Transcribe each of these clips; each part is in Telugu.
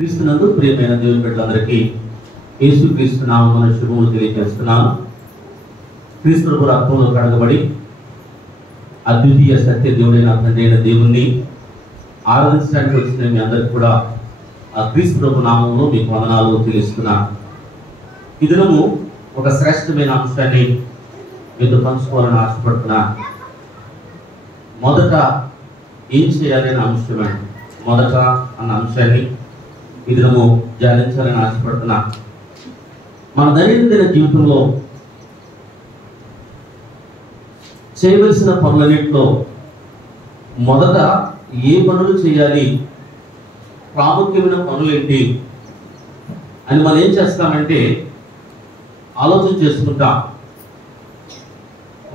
క్రీస్తునందు ప్రియమైన దేవుని బిడ్డలందరికీ యేసుక్రీస్తు నామమున శుభములు తెలియజేస్తున్నాను. క్రీస్తు ప్రభు రక్తంలో కడగబడి అద్వితీయ సత్య దేవుడైన తండ్రి అయిన దేవుణ్ణి ఆరాధించడానికి వచ్చిన మీ అందరికీ కూడా ఆ క్రీస్తు ప్రభు నామంలో మీకు వందనాలు తెలుస్తున్నాను. ఈ దినము ఒక శ్రేష్టమైన అంశాన్ని మీతో పంచుకోవాలని ఆశపడుతున్నా. మొదట ఏం చేయాలి అనే అంశమే మొదట అన్న అంశాన్ని ఈ దినము ధ్యానించాలని ఆశపడుతున్నా. మన దైనందిన జీవితంలో చేయవలసిన పనులన్నింటిలో మొదట ఏ పనులు చేయాలి, ప్రాముఖ్యమైన పనులు ఏంటి అని మనం ఏం చేస్తామంటే ఆలోచన చేసుకుంటాం.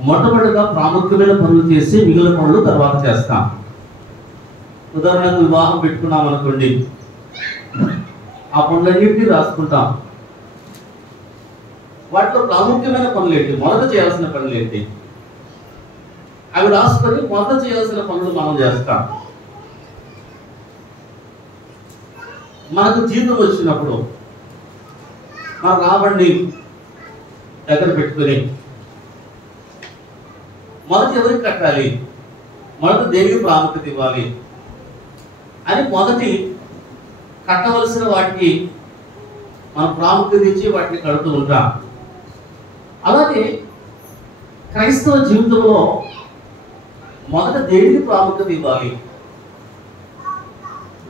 మొట్టమొదటిగా ప్రాముఖ్యమైన పనులు చేసి మిగిలిన పనులు తర్వాత చేస్తాం. ఉదాహరణకు వివాహం పెట్టుకున్నాం అనుకోండి, ఆ పనులన్నింటినీ రాసుకుంటాం. వాటిలో ప్రాముఖ్యమైన పనులు ఏంటి, మొదట చేయాల్సిన పనులు ఏంటి అవి రాసుకొని మొదట చేయాల్సిన పనులు మనం చేస్తాం. మనకు జీతం వచ్చినప్పుడు మన రాబడిని దగ్గర పెట్టుకొని మొదట ఎవరికి కట్టాలి, మొదట దేనికి ప్రాముఖ్యత ఇవ్వాలి అని మొదటి కట్టవలసిన వాటికి మనం ప్రాముఖ్యత ఇచ్చి వాటిని కడుతూ ఉంటాం. అలాగే క్రైస్తవ జీవితంలో మొదట దేనికి ప్రాముఖ్యత ఇవ్వాలి,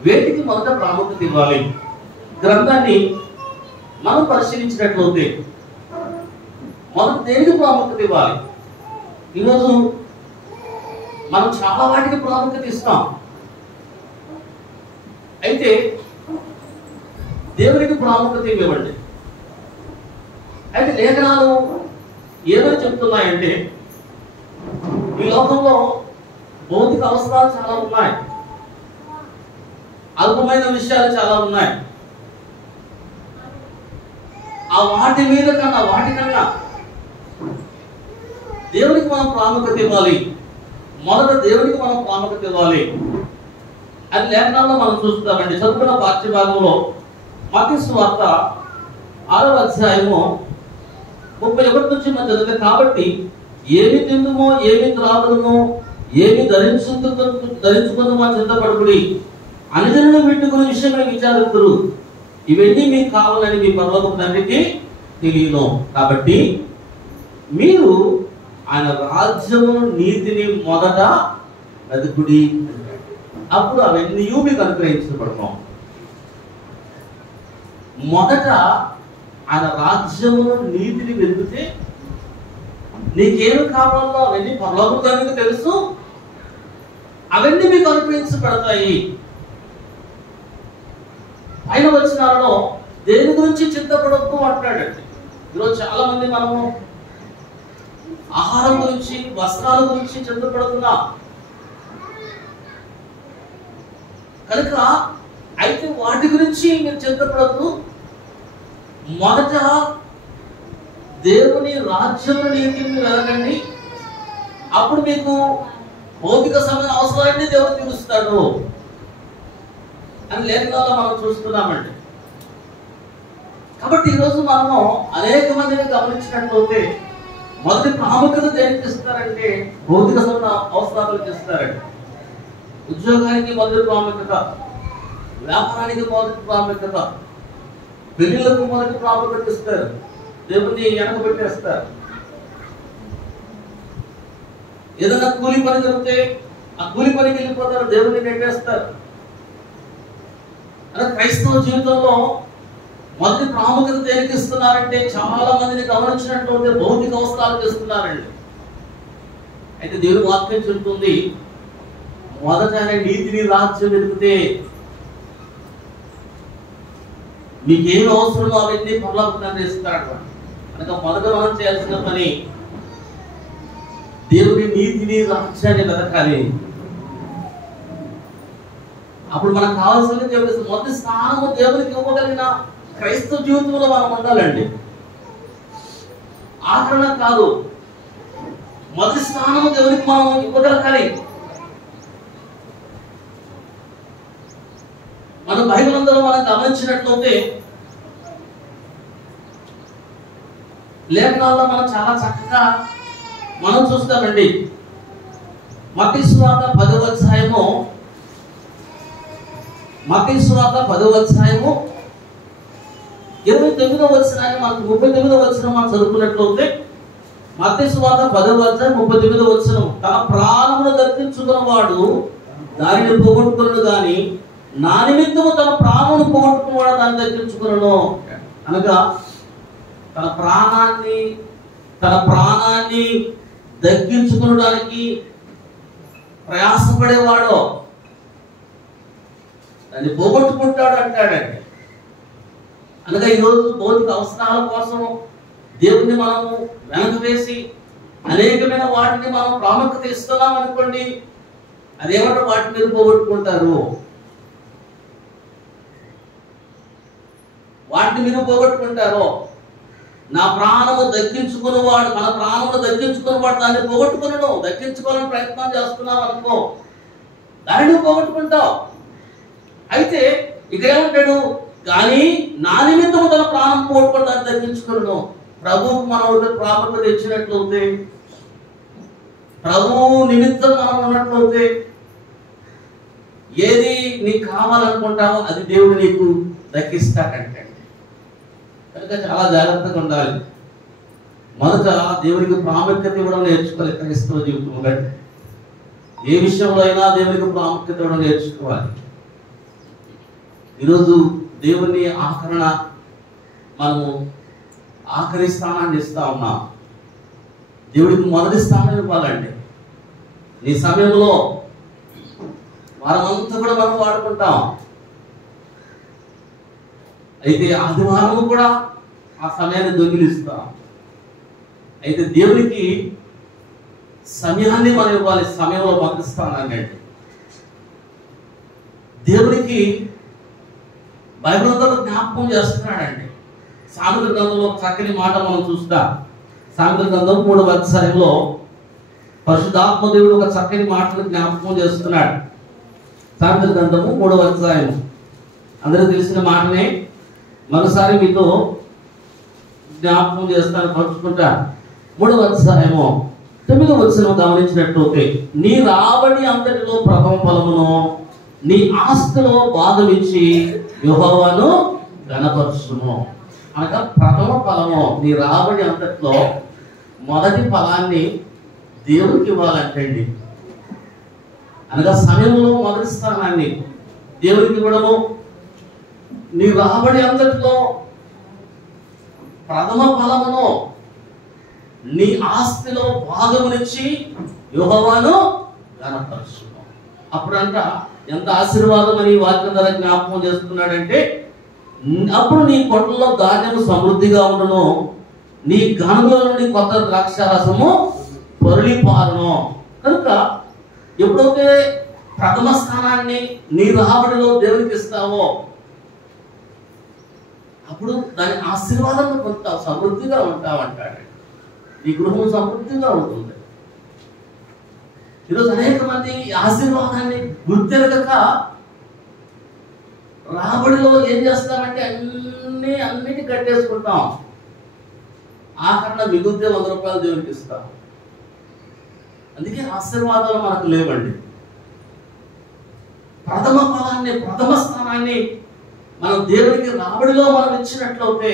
వేటికి మొదట ప్రాముఖ్యత ఇవ్వాలి గ్రంథాన్ని మనం పరిశీలించినట్లయితే మొదట దేనికి ప్రాముఖ్యత ఇవ్వాలి. ఈరోజు మనం చాలా వాటికి ప్రాముఖ్యత ఇస్తాం. అయితే దేవునికి ప్రాముఖ్యత ఇవ్వండి. అయితే లేఖనాలు ఏమని చెప్తున్నాయంటే ఈ లోకంలో భౌతిక అవసరాలు చాలా ఉన్నాయి, అల్పమైన విషయాలు చాలా ఉన్నాయి. ఆ వాటి మీద కన్నా వాటికన్నా దేవునికి మనం ప్రాముఖ్యత ఇవ్వాలి. మొదట దేవునికి మనం ప్రాముఖ్యత ఇవ్వాలి అది లేఖనాల్లో మనం చూస్తామండి. చదువుకున్న పాఠ్య భాగంలో మత్తయి సువార్త 6వ అధ్యాయము 31 నుంచి మనం చదివితే, కాబట్టి ఏమి తిందుమో ఏమి త్రాగుదుమో ఏమి ధరించుకుందామో చింతపడుకుడి, అనుదినము వీటి విషయమై విచారిస్తురు, ఇవన్నీ మీకు కావాలని మీ పరలోకపు తండ్రికి తెలియను. కాబట్టి మీరు ఆయన రాజ్యమును నీతిని మొదట వెతుకుడి, అప్పుడు అవన్నీ మీకు అనుగ్రహించబడతాం. మొదట ఆయన రాజ్యమును నీతిని వెతికితే నీకేమి కావాలో అవన్నీ పరలోకానికి తెలుసు, అవన్నీ మీకు అనుగ్రహించబడతాయి. ఆయన వచనాలలో దేని గురించి చింతపడద్దు అంటాడండి. ఈరోజు చాలా మంది మనము ఆహారం గురించి, వస్త్రాల గురించి చింతపడుతున్నాం కనుక అయితే వాటి గురించి మీరు చింతపడద్దు. మొదట దేవుని రాజ్యం నీతిని వెలగండి, అప్పుడు మీకు భౌతిక సమయ అవసరాన్ని దేవుడు తీరుస్తాడు అని లేఖనాల్లో మనం చూస్తున్నామండి. కాబట్టి ఈరోజు మనము అనేక మందిని గమనించినట్లయితే మొదటి ప్రాముఖ్యత దేనికి ఇస్తారంటే భౌతిక సమయ అవసరాలకు ఇస్తారండి. ఉద్యోగానికి మొదటి ప్రాముఖ్యత, వ్యాపారానికి మొదటి ప్రాముఖ్యత, పెళ్లిళ్లకు మొదటి ప్రాముఖ్యత ఇస్తారు, దేవుని వెనక పెట్టేస్తారు. ఏదైనా కూలి పని జరిగితే ఆ కూలి పనికి వెళ్ళిపోతారు, దేవుని నెట్టేస్తారు. అలా క్రైస్తవ జీవితంలో మొదటి ప్రాముఖ్యత దేనికి ఇస్తున్నారంటే చాలా మందిని గమనించినట్లయితే భౌతిక అవసరాలకు ఇస్తున్నారండి. అయితే దేవుని వాక్యం చెబుతుంది మొదట నీతిని రాజ్యం వెతికితే మీకేం అవసరమో అవన్నీ పరలోకాన్ని ఇస్తాడు. కనుక మొదట మనం చేయాల్సిన పని దేవుని నీతిని రాజ్యాన్ని వెతకాలి. అప్పుడు మనకు కావాల్సింది దేవుడి మొదటి స్థానము దేవునికి ఇవ్వగలిగిన క్రైస్తవ జీవితంలో మనం ఉండాలండి. ఆకరణ కాదు, మొదటి స్థానము దేవునికి మనం ఇవ్వగలగాలి. మన బైబిల్ అందరూ మనం గమనించినట్లయితే లేఖనాల్లో మనం చాలా చక్కగా మనం చూస్తామండి. మత్తయి సువార్త 10వ అధ్యాయము 29వ వచనాన్ని మనకు 39వ వచనం మనం చదువుకున్నట్లయితే మత్తయి సువార్త 10వ అధ్యాయం 39వ వచనం, తన ప్రాణమును దక్కించుకున్నవాడు దానిని పోగొట్టుకున్నాడు గాని నా నిమిత్తము తన ప్రాణమును పోగొట్టుకున్నవాడు దాన్ని దక్కించుకున్నాడు. అనగా తన ప్రాణాన్ని దక్కించుకోవడానికి ప్రయాసపడేవాడు దాన్ని పోగొట్టుకుంటాడు అంటాడండి. అనగా ఈరోజు భౌతిక అవసరాల కోసం దేవుణ్ణి మనము వెనక వేసి అనేకమైన వాటిని మనం ప్రాముఖ్యత ఇస్తున్నాం అనుకోండి, అదేమంటే వాటి మీద పోగొట్టుకుంటారు. వాటిని మీరు పోగొట్టుకుంటారు. నా ప్రాణము దక్కించుకున్నవాడు, మన ప్రాణమును దక్కించుకున్నవాడు దాన్ని పోగొట్టుకున్నాడు. దక్కించుకోవాలని ప్రయత్నం చేస్తున్నావు అనుకో, దాన్ని పోగొట్టుకుంటావు. అయితే ఇక్కడ ఏమంటాడు, కానీ నా నిమిత్తము తన ప్రాణం పోగొట్టుకుని దాన్ని దక్కించుకున్నాడు. ప్రభువుకు మనం ప్రాముఖ్యత ఇచ్చినట్లయితే, ప్రభువు నిమిత్తం మనం ఉన్నట్లయితే, ఏది నీకు కావాలనుకుంటావో అది దేవుడు నీకు దక్కిస్తాడంటే. కనుక చాలా జాగ్రత్తగా ఉండాలి. మొదట దేవునికి ప్రాముఖ్యత ఇవ్వడం నేర్చుకోవాలి. క్రైస్తవ జీవితం కంటే ఏ విషయంలో అయినా దేవునికి ప్రాముఖ్యత ఇవ్వడం నేర్చుకోవాలి. ఈరోజు దేవుని మనము ఆఖరి స్థానాన్ని ఇస్తా ఉన్నాం. దేవుడికి మొదటి స్థానం ఇవ్వాలండి. నీ సమయంలో వారమంతా కూడా మనం వాడుకుంటాం. అయితే ఆదివారం కూడా ఆ సమయాన్ని దొంగిలిస్తాం. అయితే దేవునికి సమయాన్ని మనం ఇవ్వాలి. సమయంలో మొదటి స్థానాన్ని అండి. దేవునికి బైబిల్ అంతా జ్ఞాపకం చేస్తున్నాడండి. సామెతల గ్రంథంలో చక్కని మాట మనం చూస్తాం. సామెతల గ్రంథం 3వ అధ్యాయంలో పరిశుద్ధాత్మ దేవుడు ఒక చక్కని మాటను జ్ఞాపకం చేస్తున్నాడు. సామెతల గ్రంథము 3వ అధ్యాయం అందరికీ తెలిసిన మాటనే మరోసారి మీతో జ్ఞాపకం చేస్తాను, పంచుకుంటా. 3వ అధ్యాయము 9వ వచనం గమనించినట్లయితే, నీ రాబడి అంతటిలో ప్రథమ ఫలమును నీ ఆస్తిలో భాగమిచ్చి యెహోవాను ఘనపరచుము. అనగా ప్రథమ ఫలము, నీ రాబడి అంతట్లో మొదటి ఫలాన్ని దేవునికి ఇవ్వాలంటండి. అనగా సమయంలో మొదటి స్థానాన్ని దేవునికి ఇవ్వడము, నీ రాబడి అంతట్లో ప్రథమ ఫలమును నీ ఆస్తిలో భాగమునిచ్చి యెహోవాను ఘనపరచుము. అప్పుడంట ఎంత ఆశీర్వాదం అని వాక్యం ద్వారా జ్ఞాపకం చేస్తున్నాడంటే, అప్పుడు నీ కొట్లలో ధాన్యము సమృద్ధిగా ఉండును, నీ గనుల నుండి కొత్త ద్రాక్షారసము పొరలిపారును. కనుక ఎప్పుడైతే ప్రథమ స్థానాన్ని నీ రాబడిలో దేవునికి ఇస్తావో అప్పుడు దాని ఆశీర్వాదం పొందుతావు, సమృద్ధిగా ఉంటావు అంటాడు. నీ గృహం సమృద్ధిగా ఉంటుంది. ఈరోజు అనేక మంది ఆశీర్వాదాన్ని గుర్తెరగక రాబడిలో ఏం చేస్తామంటే అన్నిటి కట్టేసుకుంటాం. ఆఖరణ మిగిలితే 100 రూపాయలు దేవునికి ఇస్తాం. అందుకే ఆశీర్వాదాలు మనకు లేవండి. ప్రథమ ఫలాన్ని, ప్రథమ స్థానాన్ని మనం దేవునికి రాబడిలో మనం ఇచ్చినట్లయితే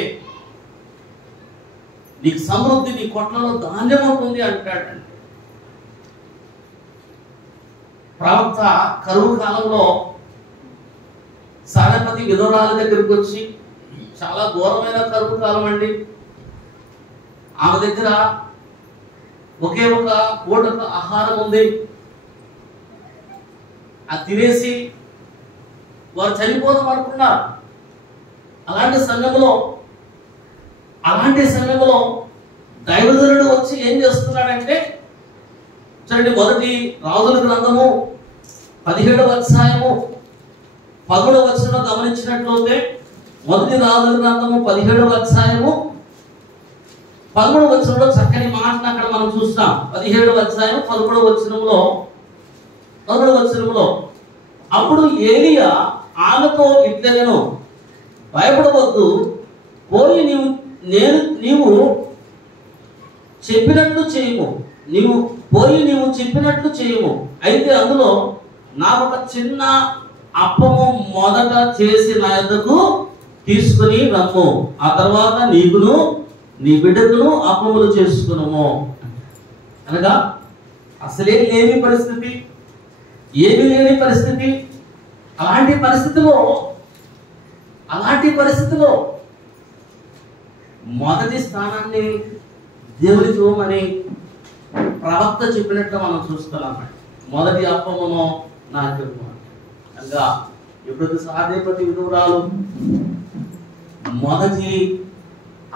నీకు సమృద్ధి, నీ కొట్లలో ధాన్యం ఉంటుంది అంటాడండి. ప్రవక్త కరువు కాలంలో సారపతి విధవరాల దగ్గరికి వచ్చి, చాలా ఘోరమైన కరువు కాలం అండి. ఆమె దగ్గర ఒకే ఒక పూటకు ఆహారం ఉంది. అది తినేసి వారు చనిపోదాం అనుకున్నారు. అలాంటి సమయంలో దైవజనుడు వచ్చి ఏం చేస్తున్నాడంటే, చూడండి, మొదటి రాజుల గ్రంథము 17వ అధ్యాయము 11వ వచనం గమనించినట్లయితే, మొదటి రాజుల గ్రంథము 17వ అధ్యాయము 11వ వచనంలో చక్కని మాటను అక్కడ మనం చూస్తాం. 17వ అధ్యాయం 11వ వచనంలో అప్పుడు ఏలియా ఆమెతో ఇట్లనెను, భయపడవద్దు, పోయి నీవు చెప్పినట్లు చేయము, నీవు చెప్పినట్లు చేయము. అయితే అందులో నాకు ఒక చిన్న అప్పము మొదట చేసి నా యొద్దకు తీసుకుని రమ్ము, ఆ తర్వాత నీకును నీ బిడ్డకును అప్పములు చేసుకునము. అనగా అసలే లేని పరిస్థితి, ఏమీ లేని పరిస్థితి. అలాంటి పరిస్థితిలో మొదటి స్థానాన్ని దేవునికి ఇవ్వమని ప్రవక్త చెప్పినట్లు మనం చూస్తున్నాం. మొదటి అప్పమును నాకు అనగా ఎప్పుడైతే సాధేపతి విధురాలు మొదటి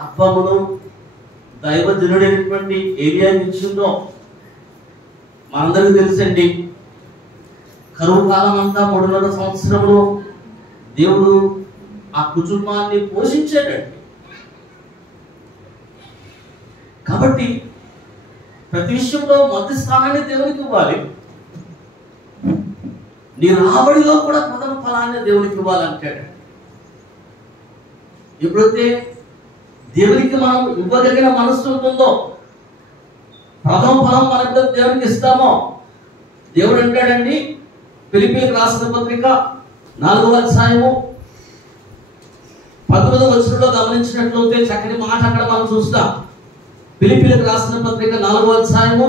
అప్పమును దైవజనుడైనటువంటి ఏలియాకి ఇచ్చిందో మనందరికీ తెలుసండి. కరువు కాలం అంతా 3.5 సంవత్సరములు దేవుడు ఆ కుటుంబాన్ని పోషించాడండి. కాబట్టి ప్రతి విషయంలో మొదటి స్థానాన్ని దేవునికి ఇవ్వాలి. నీ రాబడిలో కూడా ప్రథమ ఫలాన్ని దేవునికి ఇవ్వాలంటాడు. ఎప్పుడైతే దేవునికి మనం ఇవ్వగలిగిన మనసు ఉంటుందో, ప్రథమ ఫలం మనకు దేవునికి ఇస్తామో, దేవుడు అంటాడండి ఫిలిప్పీలకు రాసిన పత్రిక 4వ అధ్యాయము 19వ వచనంలో గమనించినట్లయితే చక్కని మాట అక్కడ మనం చూస్తాం. ఫిలిప్పీలకు రాసిన పత్రిక 4వ అధ్యాయము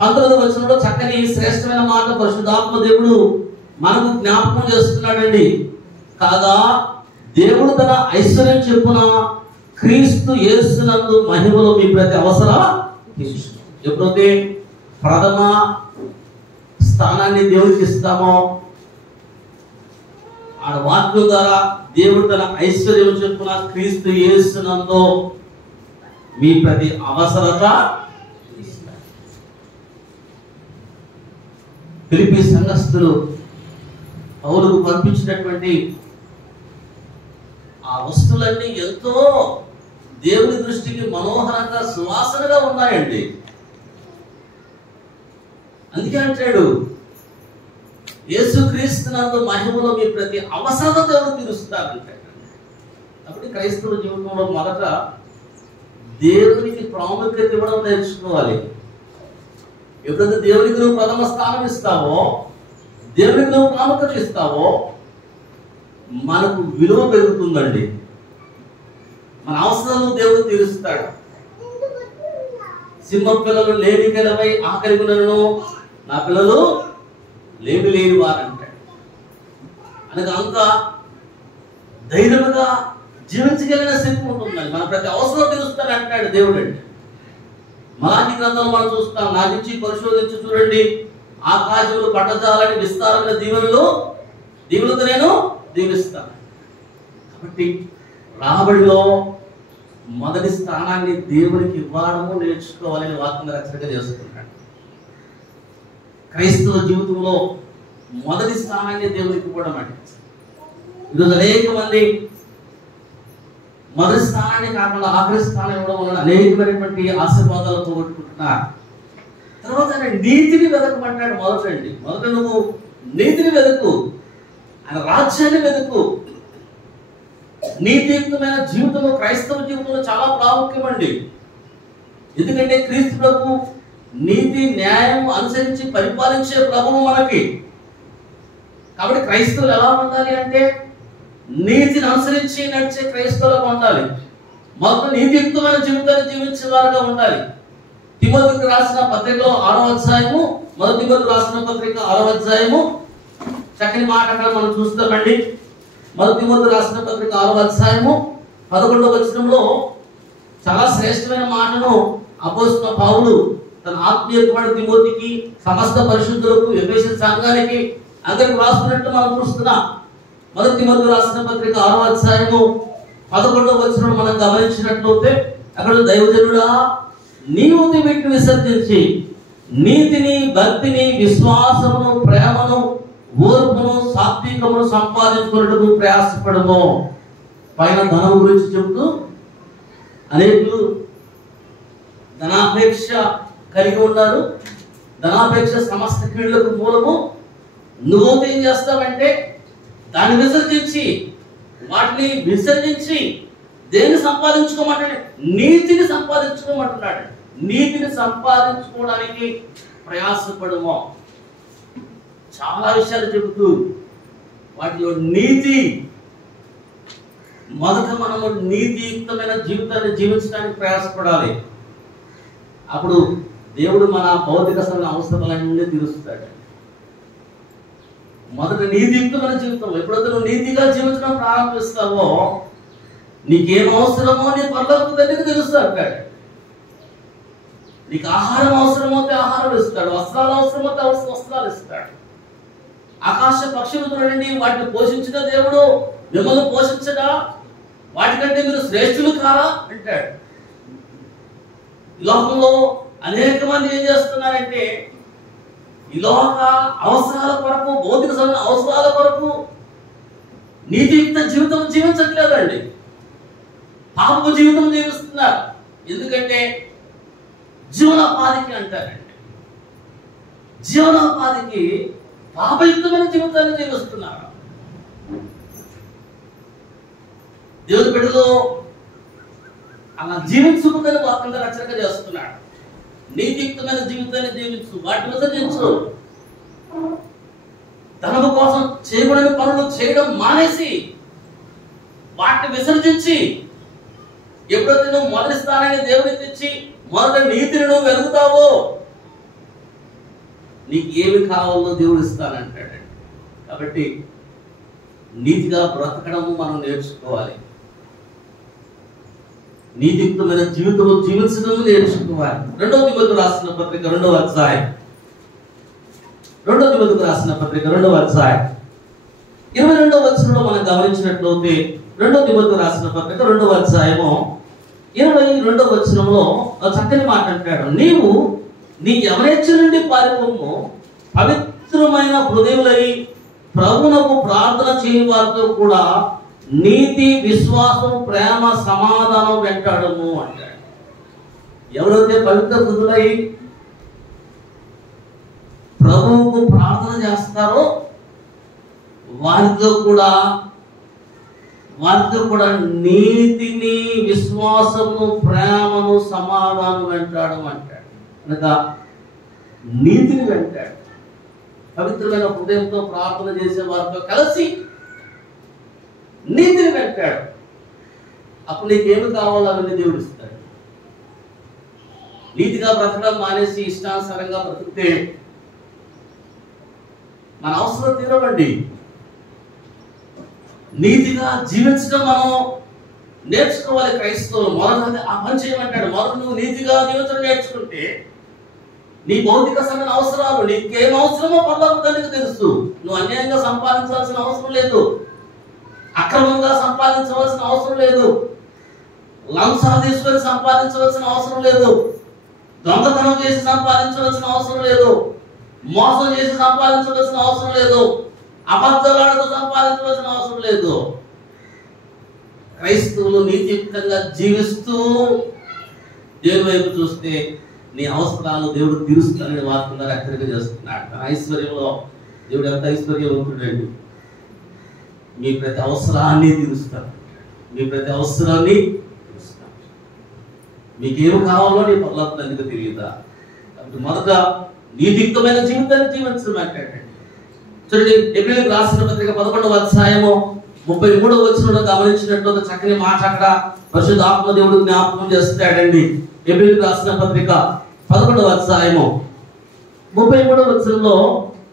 19వ వచనంలో చక్కని శ్రేష్టమైన మాట పరిశుద్ధాత్మ దేవుడు మనకు జ్ఞాపకం చేస్తున్నాడండి. కాగా దేవుడు తన ఐశ్వర్యం చెప్పున క్రీస్తు యేసునందు మహిమలో మీ ప్రతి అవసరం తీర్చును. ఎప్పుడైతే ప్రథమ స్థానాన్ని దేవుడికి ఇస్తామో, ఆ వాక్యం ద్వారా దేవుడు తన ఐశ్వర్యం చెప్పున క్రీస్తు యేసునందు మీ ప్రతి అవసరత తీరుస్తాడు. ఫిలిప్పీ సంఘస్థులు పౌలుకు పంపించినటువంటి ఆ వస్తువులన్నీ ఎంతో దేవుని దృష్టికి మనోహరంగా సువాసనగా ఉన్నాయండి. అందుకే అంటాడు యేసుక్రీస్తునందు మహిమలో మీ ప్రతి అవసరత దేవుడు తీరుస్తాడంటాడు. కాబట్టి క్రైస్తవ జీవితంలో మొదట దేవునికి ప్రాముఖ్యత ఇవ్వడం నేర్చుకోవాలి. ఎప్పుడైతే దేవునికి నువ్వు ప్రథమ స్థానం ఇస్తావో, దేవునికి నువ్వు ప్రాముఖ్యత ఇస్తావో, మనకు విలువ పెరుగుతుందండి. మన అవసరాలను దేవుడు తీరుస్తాడు. సింహ పిల్లలు లేని గెలవై ఆకలి గుణలను, నా పిల్లలు లేని లేని వారు అంటాడు. అనగా అంత ధైర్యంగా జీవించగలిగిన శక్తి ఉంటుందండి. మన ప్రతి అవసరం తీరుస్తాడు అంటాడు దేవుడు అండి. మలాకి గ్రంథంలో మనం చూస్తాం, నాకించి పరిశోధించి చూడండి, ఆకాశములు పట్టజాలని విస్తారమైన దీవులతో నేను దీవిస్తాను. కాబట్టి రాబడిలో మొదటి స్థానాన్ని దేవునికి ఇవ్వడము నేర్చుకోవాలని వాక్యం రచనగా చేస్తున్నాడు. క్రైస్తవ జీవితంలో మొదటి స్థానాన్ని దేవునికి ఇవ్వడం అంటే, ఈరోజు అనేక మంది మొదటి స్థానాన్ని కాకుండా ఆఖరి స్థానం ఇవ్వడం వలన అనేకమైనటువంటి ఆశీర్వాదాలు పోగొట్టుకుంటున్నారు. తర్వాత ఆయన నీతిని వెతకమంటాడు. మొదట నువ్వు నీతిని వెతుకు, ఆయన రాజ్యాన్ని వెతుకు. నీతియుక్తమైన జీవితంలో క్రైస్తవ జీవితంలో చాలా ప్రాముఖ్యమండి. ఎందుకంటే క్రీస్తు ప్రభు నీతి న్యాయం అనుసరించి పరిపాలించే ప్రభువు మనకి. కాబట్టి క్రైస్తవులు ఎలా ఉండాలి అంటే నీతిని అనుసరించి నడిచే క్రైస్తవులుగా ఉండాలి. మొదటి నీతియుక్తమైన జీవితాన్ని జీవించే వారుగా ఉండాలి. తిమోతికి రాసిన పత్రికలో 6వ అధ్యాయము, మొదటి తిమోతికి రాసిన పత్రిక 6వ అధ్యాయము చక్కని మాట అక్కడ మనం చూస్తామండి. మొదటి తిమోతికి రాసిన పత్రిక 6వ అధ్యాయము 11వ వచనంలో చాలా శ్రేష్టమైన మాటను అపోస్తలుడైన పౌలు తన ఆత్మీయ కుమారుడు తిమోతికి, సమస్త పరిశుద్ధులకు, ఎఫెసు సంఘానికి అందరికి రాస్తున్నట్టు మనం చూస్తున్నాం. మొదటి తిమోతికి రాసిన పత్రిక 6వ అధ్యాయము 11వ వచనం మనం గమనించినట్లయితే అక్కడ దైవజనుడా, నీవు వీటిని విసర్జించి నీతిని, భక్తిని, విశ్వాసమును, ప్రేమను, ఓర్పును, సాత్వికమును సంపాదించుకున్నట్టుకు ప్రయాసపడము. పైన ధనం గురించి చెబుతూ అనేకులు ధనాపేక్ష కలిగి ఉన్నారు. ధనాపేక్ష సమస్త కీళ్లకు మూలము. నువ్వు ఏం చేస్తావంటే దాన్ని వాటిని విసర్జించి దేన్ని సంపాదించుకోమంటాడు? నీతిని సంపాదించుకోమంటున్నాడు. నీతిని సంపాదించుకోవడానికి ప్రయాసపడము. చాలా విషయాలు చెబుతూ వాటిలో నీతి, మొదట మనము నీతియుక్తమైన జీవితాన్ని జీవించడానికి ప్రయాసపడాలి. అప్పుడు దేవుడు మన భౌతిక అవసరాలన్నీ తీరుస్తాడు. మొదట నీతియుక్తమైన జీవితం. ఎప్పుడైతే నువ్వు నీతిగా జీవించడం ప్రారంభిస్తావో నీకేం అవసరమో నీ పరలోక తండ్రికి తెలుస్తాడు. నీకు ఆహారం అవసరమైతే ఆహారం ఇస్తాడు, వస్త్రాలు అవసరమైతే వస్త్రాలు ఇస్తాడు. ఆకాశ పక్షులు చూడండి, వాటిని పోషించిన దేవుడు మిమ్మల్ని పోషించడా? వాటికంటే మీరు శ్రేష్ఠులు కారా అంటాడు. ఈ లోకంలో అనేక మంది ఏం చేస్తున్నారంటే ఈ లోక అవసరాల కొరకు, భౌతిక అవసరాల కొరకు నీతియుక్త జీవితం జీవించట్లేదండి. పాపపు జీవితం జీవిస్తున్నారు. ఎందుకంటే జీవనోపాధికి అంటారండి. జీవనోపాధికి పాపయుక్తమైన జీవితాన్ని జీవిస్తున్నారు. దేవుని బిడ్డలో అలా జీవించుకుందని వాక్యంగా రచనగా చేస్తున్నాడు. నీతియుక్తమైన జీవితాన్ని జీవించు, వాటిని విసర్జించు. ధనము కోసం చేయకూడని పనులు చేయడం మానేసి వాటిని విసర్జించి ఎప్పుడైతే నువ్వు మొదటి స్థానాన్ని దేవుడికి తెచ్చి మొదట నీతిని నువ్వు వెలుగుతావో నీకు ఏమి కావాలో దేవుడు ఇస్తానంటాడు. కాబట్టి నీతిగా బ్రతకడము మనం నేర్చుకోవాలి. నీతియుక్తమైన జీవితంలో జీవించడం నేర్చుకోవాలి. 2వ తిమోతి రాసిన పత్రిక 2వ అధ్యాయం 22వ వచనంలో మనం గమనించినట్లయితే 2వ తిమోతి రాసిన పత్రిక 2వ అధ్యాయము 22వ వచనంలో చక్కని మాట అంటాడు. నీవు నీ యవనేచ్ఛ నుండి పారిపోము, పవిత్రమైన హృదయులై ప్రభువునకు ప్రార్థన చేయు వారితో కూడా నీతి, విశ్వాసం, ప్రేమ, సమాధానం వెంటాడము అంటాడు. ఎవరైతే పవిత్ర హృదయులై ప్రభువుకు ప్రార్థన చేస్తారో వారితో కూడా నీతిని, విశ్వాసము, ప్రేమను, సమాధానం వెంటాడము అంటాడు. అనగా నీతిని వెంటాడు. పవిత్రమైన హృదయంతో ప్రార్థన చేసే వారితో కలిసి నీతిని వెంటాడు. అప్పుడు నీకేమి కావాలో అవన్నీ దేవుడు ఇస్తాడు. నీతిగా బ్రతకడం మానేసి ఇష్టానుసారంగా బ్రతికితే మన అవసరం తీరవండి. నీతిగా జీవించడం మనం నేర్చుకోవాలి. క్రైస్తవులు మొదటి ఆ పని చేయమంటాడు. మొదట నువ్వు నీతిగా జీవించడం నేర్చుకుంటే నీ భౌతిక సమయ అవసరాలు, నీకేం అవసరమో పరలోక తండ్రికి తెలుసు. నువ్వు అన్యాయంగా సంపాదించాల్సిన అవసరం లేదు, అక్రమంగా సంపాదించవలసిన అవసరం లేదు, లంచాలు తీసుకొని సంపాదించవలసిన అవసరం లేదు, దొంగతనం చేసి సంపాదించవలసిన అవసరం లేదు, మోసం చేసి సంపాదించవలసిన అవసరం లేదు, అబద్ధాలతో సంపాదించవలసిన అవసరం లేదు. క్రైస్తవులు నీతియుక్తంగా జీవిస్తూ దేవుని వైపు చూస్తే నీ అవసరాలు దేవుడు తీరుస్తానని వాక్యంగా హెచ్చరిక చేస్తున్నాడు. తన ఐశ్వర్యంలో దేవుడు ఎంత ఐశ్వర్యవంతుడండి. మీ ప్రతి అవసరాన్ని తీరుస్తాడు. మీ ప్రతి అవసరాన్ని తీరుస్తాడు. మీకేమి కావాలో నీ పరలోక తండ్రికి తెలియదా? కాబట్టి మొదట నీతియుక్తమైన జీవితాన్ని జీవించడం అంటాడండి. చూడండి, హెబ్రీయులకు రాసిన పత్రిక 11వ అధ్యాయము 33వ వచనంలో గమనించినట్లయితే చక్కని మాట అక్కడ పరిశుద్ధాత్మ దేవుడు జ్ఞాపకం చేస్తాడండి. హెబ్రీయులకు రాసిన పత్రిక 11వ అధ్యాయము 33వ వచనంలో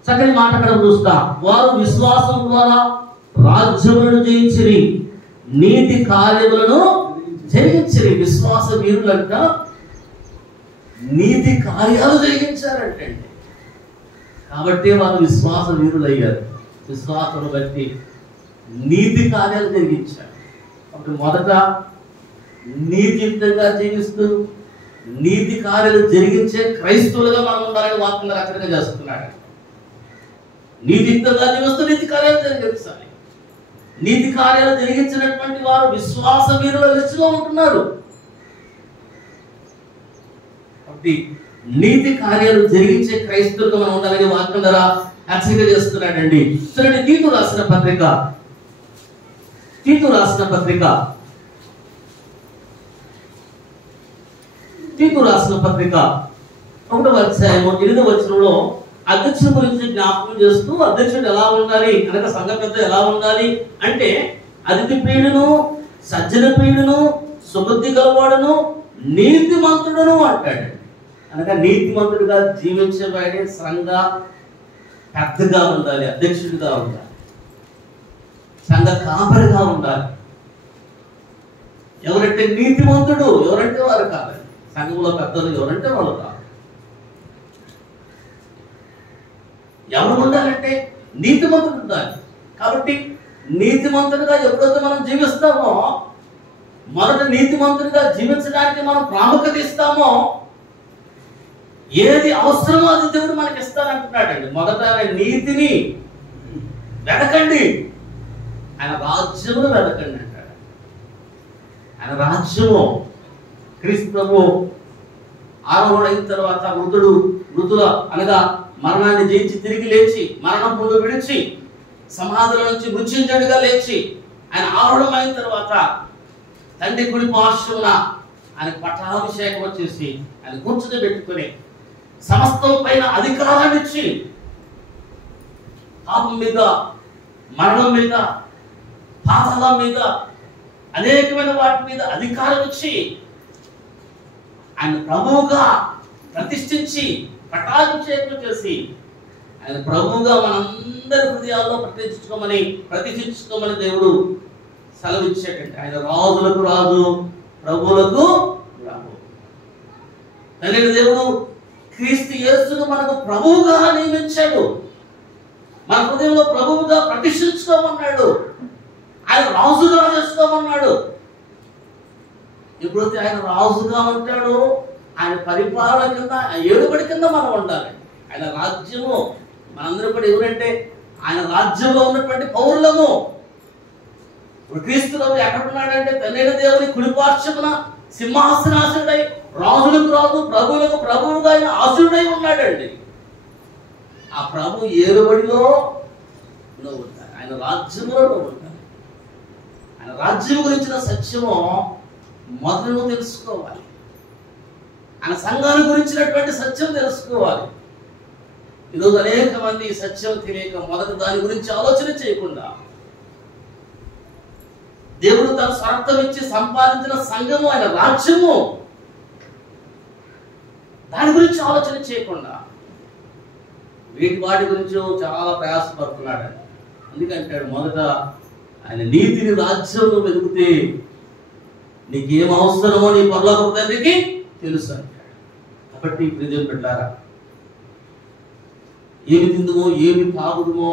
చక్కని మాట అక్కడ చూస్తాం. వారు విశ్వాసం ద్వారా రాజ్యములను జయించిరి, నీతి కార్యములను జరిగించిరి. విశ్వాస వీరులంట నీతి కార్యాలు జరిగించారంటండి. కాబట్టి వారు విశ్వాస వీరులు అయ్యారు. విశ్వాసం బట్టి నీతి కార్యాలు జరిగించారు. అప్పుడు మొదట నీతియుక్తంగా జీవిస్తూ నీతి కార్యాలు జరిగించే క్రైస్తవులుగా మనం ఉండాలని వాక్యంగా రచన చేస్తున్నాడు. నీతియుక్తంగా జీవిస్తూ నీతి కార్యాలు జరిగించాలి. నీతి కార్యాలు జరిగించినటువంటి వారు విశ్వాస వీరుల లిస్టులో ఉంటున్నారు. కాబట్టి నీతి కార్యాలు జరిగించే క్రైస్తవులుగా మనం ఉండాలని వాక్యం ద్వారా హెచ్చరిక చేస్తున్నాడండి. చూడండి, తీతు రాసిన పత్రిక 1వ అధ్యాయము 8వ వచనంలో అధ్యక్షుడి గురించి జ్ఞాపకం చేస్తూ, అధ్యక్షుడు ఎలా ఉండాలి అనగా సంఘ పెద్ద ఎలా ఉండాలి అంటే అతిథి ప్రియుడును, సజ్జన ప్రియుడును, సుబుద్ధి గలవాడును, నీతిమంతుడును అంటాడు. అనగా నీతిమంతుడిగా జీవించబడే సంఘ పెద్దగా ఉండాలి, అధ్యక్షుడిగా ఉండాలి, సంఘ కాపరిగా ఉండాలి. ఎవరంటే నీతిమంతుడు, ఎవరంటే వారు కాదు. సంఘంలో పెద్దలు ఎవరంటే వాళ్ళు కాదు. ఎవరు ఉండాలంటే నీతిమంతుడు ఉండాలి. కాబట్టి నీతిమంతుడిగా ఎప్పుడైతే మనం జీవిస్తామో, మొదట నీతిమంతుడిగా జీవించడానికి మనం ప్రాముఖ్యత ఇస్తామో, ఏది అవసరమో అది దేవుడు మనకి ఇస్తానంటున్నాడండి. మొదట ఆయన నీతిని వెతకండి, ఆయన రాజ్యమును వెతకండి అంటాడు. ఆయన రాజ్యము క్రీస్తు ప్రభు ఆరోహణ తర్వాత మృతుల అనగా మరణాన్ని జయించి తిరిగి లేచి, మరణం ముందు విడిచి, సమాధుల నుంచి మృత్యుంజయుడిగా లేచి ఆయన ఆరోహణమైన తర్వాత తండ్రి కుడి పార్శ్వమున ఆయన పట్టాభిషేకం వచ్చేసి ఆయన కూర్చుని పెట్టుకుని సమస్తం పైన అధికారాన్ని ఇచ్చి, పాపం మీద, మరణం మీద, పాతాళం మీద, అనేకమైన వాటి మీద అధికారం ఇచ్చి ఆయన ప్రభువుగా ప్రతిష్ఠించి పట్టాభిషేకం చేసి ఆయన ప్రభువుగా మనందరి హృదయాల్లో ప్రతిష్ఠించుకోమని దేవుడు సెలవిచ్చాడంటే ఆయన రాజులకు రాజు, ప్రభువులకు ప్రభు. తండ్రి దేవుడు క్రీస్తు యేసును మనకు ప్రభువుగా నియమించాడు. మన హృదయంలో ప్రభువుగా ప్రతిష్ఠించుకోమన్నాడు. ఆయన రాజుగా చేసుకోమన్నాడు. ఎప్పుడైతే ఆయన రాజుగా ఉంటాడో ఆయన పరిపాలన కింద, ఏడుబడి కింద మనం ఉండాలి. ఆయన రాజ్యము మనందరూ కూడా ఎవరంటే ఆయన రాజ్యంలో ఉన్నటువంటి పౌరులము. క్రీస్తు ప్రభు ఎక్కడున్నాడంటే తండ్రి దేవుని కుడిపార్శ్వమున సింహాసనాసుడై రాజులకు రాజు, ప్రభువులకు ప్రభువుగా ఆయన ఆసుడై ఉన్నాడండి. ఆ ప్రభు ఏలుబడిలో నువ్వు ఉంటాయి, ఆయన రాజ్యంలో నువ్వు ఉంటాయి. ఆయన రాజ్యం గురించిన సత్యము మొదలు నువ్వు తెలుసుకోవాలి. ఆయన సంఘాన్ని గురించినటువంటి సత్యం తెలుసుకోవాలి. ఈరోజు అనేక మంది సత్యం తెలియక మొదట దాని గురించి ఆలోచన చేయకుండా, దేవుడు తన స్వార్థం ఇచ్చి సంపాదించిన సంఘము ఆయన రాజ్యము, దాని గురించి ఆలోచన చేయకుండా వాటి గురించి చాలా ప్రయాసపడుతున్నాడు. అందుకంటాడు మొదట ఆయన నీతిని, రాజ్యం వెతికితే నీకేం అవసరమో నీ పరలోక తండ్రికి తెలుసు అంటాడు. కాబట్టి ప్రియమైన బిడ్డలారా, ఏమి తిందుమో ఏమి తాగుదుమో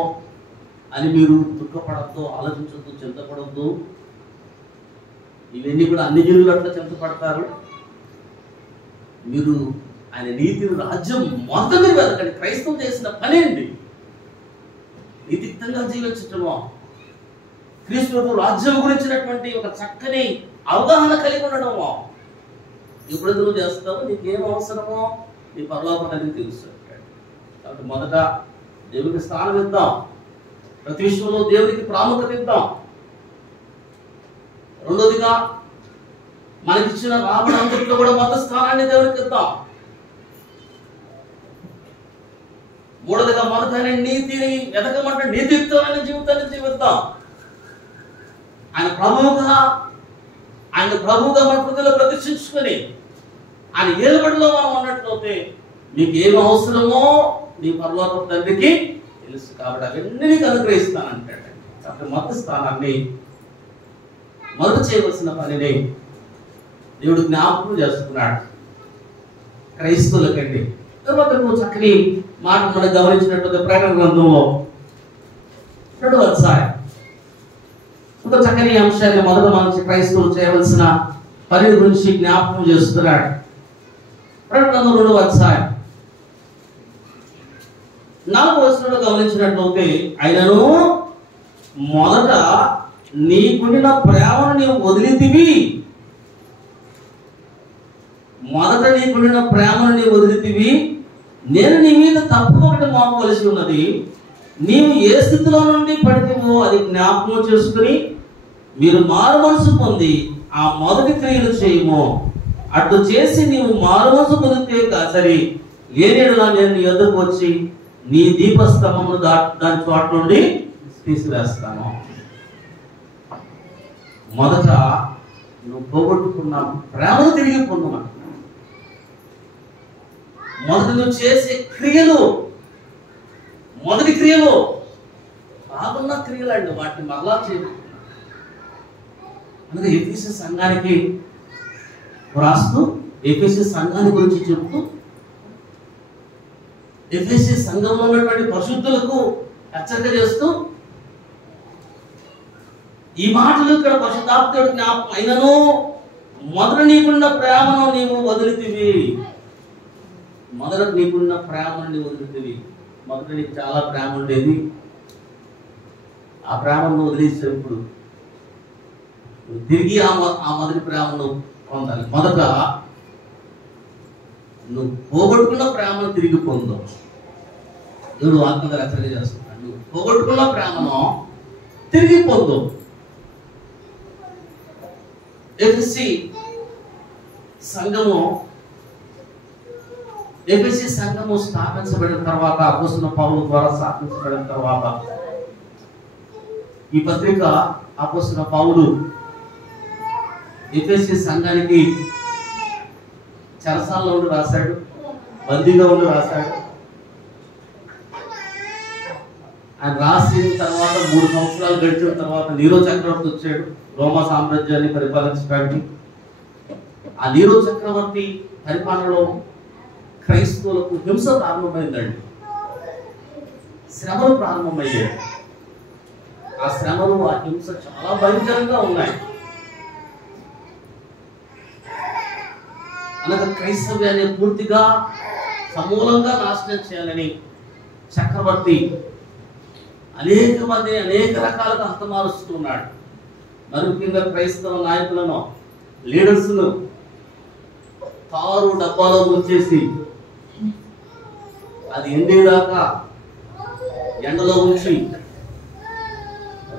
అని మీరు దుఃఖపడద్దు, ఆలోచించద్దు, చింతపడద్దు. ఇవన్నీ కూడా అన్ని జనులు అట్లా చింతపడతారు. మీరు ఆయన నీతిని, రాజ్యం మొత్తం మీరు వెతకండి. క్రైస్తవం చేసిన పని అండి నీతియుక్తంగా జీవించటమో, క్రీస్తు ప్రభు రాజ్యం గురించినటువంటి ఒక చక్కని అవగాహన కలిగి ఉండడమో. ఎప్పుడైతే నువ్వు చేస్తావో నీకేం అవసరమో నీ పరలోకం అనేది తెలుసు. కాబట్టి మొదట దేవుడికి స్థానం ఇద్దాం, ప్రతి విషయంలో దేవుడికి ప్రాముఖ్యత ఇద్దాం. రెండోదిగా మనకిచ్చిన రాబడి అంతట్లో కూడా మొదటి స్థానాన్ని దేవుడికి ఇద్దాం. మూడోదిగా మొదట నీతిని వెతకమంటే నీతియుక్తమైన జీవితాన్ని జీవిద్దాం. ఆయన ప్రభువుగా మన హృదయంలో ప్రతిష్ఠించుకొని ఆయన ఏలుబడిలో మనం ఉన్నట్లయితే మీకు ఏమి అవసరమో నీ పరలోక తండ్రికి తెలుసు. కాబట్టి అవన్నీ నీకు అనుగ్రహిస్తానంటాడు. కాబట్టి మొదటి స్థానాన్ని, మొదట చేయవలసిన పనిని దేవుడు జ్ఞాపకం చేస్తున్నాడు క్రైస్తవులకండి. తర్వాత నువ్వు చక్కని మాట మనం గమనించినట్లయితే ప్రకటన గ్రంథంలో 2వ అధ్యాయం ఒక చక్కని అంశాన్ని మొదట మనం క్రైస్తవులు చేయవలసిన పని గురించి జ్ఞాపకం చేస్తున్నాడు. ప్రకటన గ్రంథం 2వ అధ్యాయం 4వ వచనంలో గమనించినట్లయితే ఆయనను మొదట నీకుండిన ప్రేమను నీవు వదిలితివి, నేను నీ మీద తప్పు ఒకటి మోపవలసి ఉన్నది. నీవు ఏ స్థితిలో నుండి పడితేవో అది జ్ఞాపకం చేసుకుని మీరు మారు మనసు పొంది ఆ మొదటి క్రియలు చేయము. అటు చేసి నీవు మారు మనసు పొందితే సరి, లేనిలా నేను నీ ఎదురుకు వచ్చి నీ దీపస్తంభమును దాని చోట నుండి తీసివేస్తాను. మొదట నువ్వు పోగొట్టుకున్న ప్రేమను తిరిగి పొందమాట. మొదట నువ్వు చేసే క్రియలు, మొదటి క్రియలు బాగున్న క్రియలు అండి, వాటిని మరలా చేయదు. అందుకే ఎఫెసీ సంఘానికి రాస్తూ ఎఫెసీ సంఘాన్ని గురించి చెబుతూ ఎఫెసీ సంఘంలో ఉన్నటువంటి పరిశుద్ధులకు హెచ్చరిక చేస్తూ ఈ మాటలు ఇక్కడ పరిశుద్ధాత్ముడు జ్ఞాపకం అయినను మొదట నీకున్న ప్రేమను నీవు వదిలితివి. మొదట నీకున్న ప్రేమను నీవు వదిలితివి. మొదట నీకు చాలా ప్రేమ ఉండేది, ఆ ప్రేమను వదిలేసావు. ఇప్పుడు తిరిగి ఆ మొదటి ప్రేమను పొందాలి. మొదట నువ్వు పోగొట్టుకున్న ప్రేమను తిరిగి పొందు. దేవుడు ఆత్మగా హెచ్చరిక చేస్తున్నాడు. నువ్వు పోగొట్టుకున్న ప్రేమను తిరిగి పొందు. ఎఫెసీ సంఘము స్థాపించబడిన తర్వాత, అపోస్తలుడైన పౌలు ద్వారా స్థాపించబడిన తర్వాత, ఈ పత్రిక అపోస్తలుడైన పౌలు ఎఫెసీ సంఘానికి చెరసాలలో ఉండి రాశాడు, బందీగా ఉండి రాశాడు. ఆయన రాసిన తర్వాత 3 సంవత్సరాలు గడిచిన తర్వాత నీరో చక్రవర్తి వచ్చాడు రోమా సామ్రాజ్యాన్ని పరిపాలించడానికి. ఆ నీరో చక్రవర్తి పరిపాలనలో క్రైస్తవులకు హింస ప్రారంభమైందండి. శ్రమలు ప్రారంభమయ్యాయి. ఆ శ్రమలు, ఆ హింస చాలా భయంకరంగా ఉన్నాయి. అనగా క్రైస్తవ్యాన్ని పూర్తిగా సమూలంగా నాశనం చేయాలని చక్రవర్తి అనేక మంది అనేక రకాలుగా హతమారుస్తున్నాడు. మరి ముఖ్యంగా క్రైస్తవ నాయకులను, లీడర్స్ను తారు డబ్బాలో ఉంచేసి అది ఎండేదాకా ఎండలో ఉంచి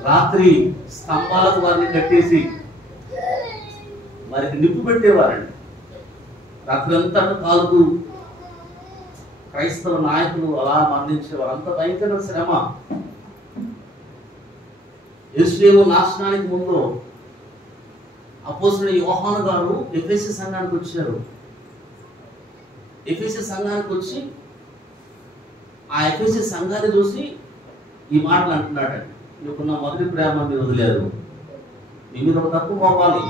రాత్రి స్తంభాలకు వారిని కట్టేసి వారికి నిప్పు పెట్టేవారండి. రాత్రి అంతా కాలుకు క్రైస్తవ నాయకులు అలా మరణించేవారు. అంత భయంకర శ్రమ. యెరూషలేము నాశనానికి ముందు అపోస్తలుడైన యోహాను గారు ఎఫెసీ సంఘానికి వచ్చారు. ఎఫెసీ సంఘానికి వచ్చి ఆ ఎఫెసీ సంఘాన్ని చూసి ఈ మాటలు అంటున్నాడండి. మీకున్న మొదటి ప్రేమ మీరు వదిలేరు, మీ మీద ఒక తప్పు మోపాలి.